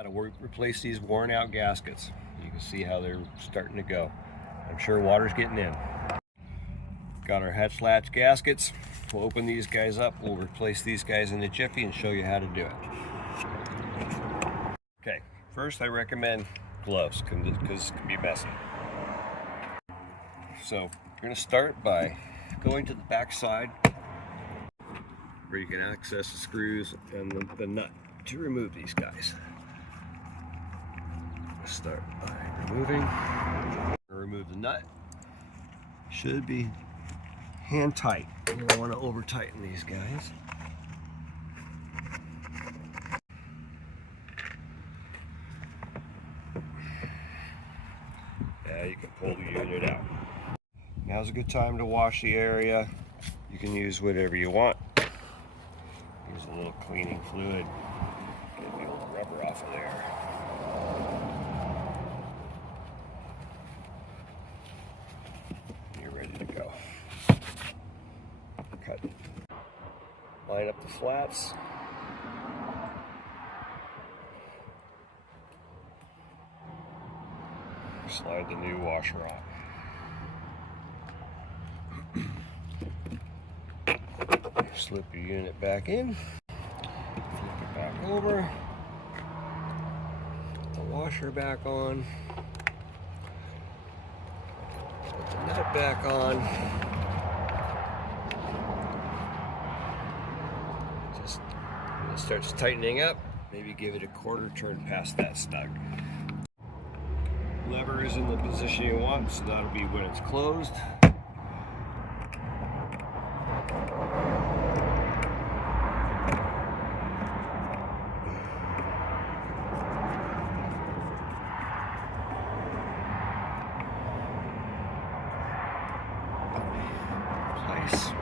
How to replace these worn out gaskets. You can see how they're starting to go. I'm sure water's getting in. Got our hatch latch gaskets. We'll open these guys up. We'll replace these guys in a jiffy and show you how to do it. Okay, first I recommend gloves because it can be messy. So we're going to start by going to the back side where you can access the screws and the nut to remove these guys. Start by remove the nut. Should be hand tight. You don't want to over tighten these guys. Now you can pull the unit out. Now's a good time to wash the area. You can use whatever you want. Use a little cleaning fluid. Get the old rubber off of there. You're ready to go. Cut. Line up the flats. Slide the new washer on. Slip your unit back in. Flip it back over. Put the washer back on. Put the nut back on. Just when it starts tightening up, maybe give it a quarter turn past that snug. Lever is in the position you want, so that'll be when it's closed. Nice.